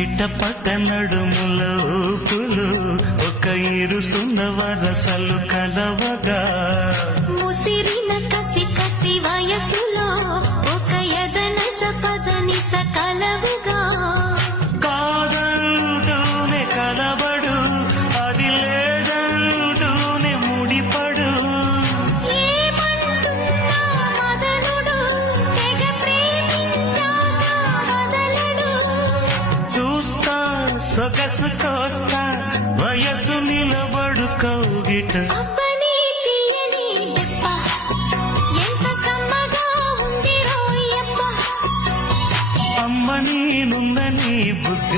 చిట్టపట్ట నడుముల ఊపులు ఒక ఇరుసున్న వరసలు కలవగా ముసిరిన కసి కసి వయసులో ఒక యదనస పదనిస కలవుగా కాదంటూనే కలబడు అది లేదంటూనే ముడిపడు ఏమంటున్నా మదనుడు తెగ ప్రేమించాక వదలడు చూస్తా సొగసు కోస్తా వయసు నిలబడు కౌగిట అబ్బని తీయని దెబ్బ ఎంత కమ్మగా ఉంది రోయప్ప అమ్మ నేనున్న నీ బుగ్గ